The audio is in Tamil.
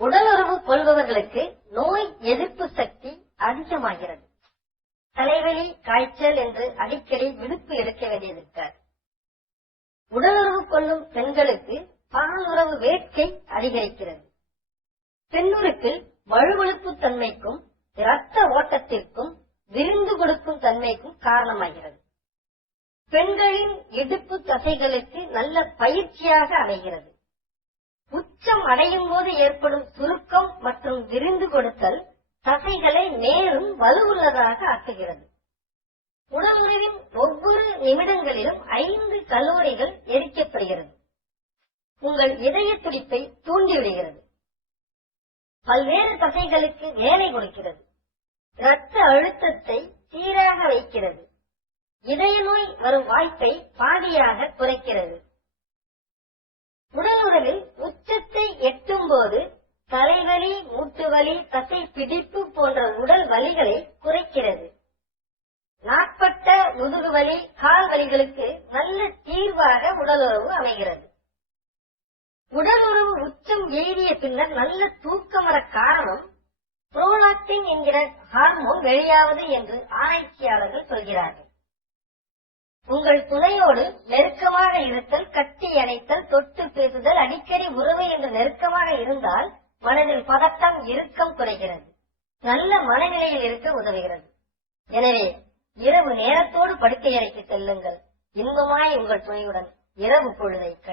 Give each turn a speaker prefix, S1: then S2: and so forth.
S1: உடலுறவு கொள்பவர்களுக்கு நோய் எதிர்ப்பு சக்தி அதிகமாகிறது. தலைவலி காய்ச்சல் என்று அடிக்கடி விடுப்பு எடுக்க வேண்டியிருக்கார் உடலுறவு கொள்ளும் பெண்களுக்கு பாலுறவு வேட்கை அதிகரிக்கிறது. பெண்ணுறுப்பில் வலுவழுப்பு தன்மைக்கும் இரத்த ஓட்டத்திற்கும் விருந்து கொடுக்கும் தன்மைக்கும் காரணமாகிறது. பெண்களின் இடுப்பு தசைகளுக்கு நல்ல பயிற்சியாக அமைகிறது. உச்சம் அடையும் போது ஏற்படும் சுருக்கம் மற்றும் விருந்து கொடுத்தல் தசைகளை மேலும் வலுவுள்ளதாக ஆக்குகிறது. உடலுறவின் ஒவ்வொரு நிமிடங்களிலும் ஐந்து கலோரிகள் எரிக்கப்படுகிறது. உங்கள் இதய துடிப்பை தூண்டிவிடுகிறது. பல்வேறு தசைகளுக்கு வேலை கொடுக்கிறது. இரத்த அழுத்தத்தை சீராக வைக்கிறது. இதய நோய் வரும் வாய்ப்பை பாதியாக குறைக்கிறது. உடலுறவில் உச்சத்தை எட்டும் போது தலைவலி மூட்டுவலி தசை பிடிப்பு போன்ற உடல் வலிகளை குறைக்கிறது. நாட்பட்ட முதுகுவலி கால் வலிகளுக்கு நல்ல தீர்வாக உடலுறவு அமைகிறது. உடலுறவு உச்சம் ஏறிய பின்னர் நல்ல தூக்கம் வர காரணம் என்கிற ஹார்மோன் வெளியாவது என்று ஆராய்ச்சியாளர்கள் சொல்கிறார்கள். உங்கள் துணையோடு நெருக்கமாக இருத்தல் கட்டி அணைத்தல் தொட்டு பேசுதல் அடிக்கடி உறவு என்று நெருக்கமாக இருந்தால் மனதில் பதட்டம் இறுக்கம் குறைகிறது. நல்ல மனநிலையில் இருக்க உதவுகிறது. எனவே இரவு நேரத்தோடு படுக்கை அறைக்கு செல்லுங்கள். இன்பமாய் உங்கள் துணையுடன் இரவு பொழுதை கழி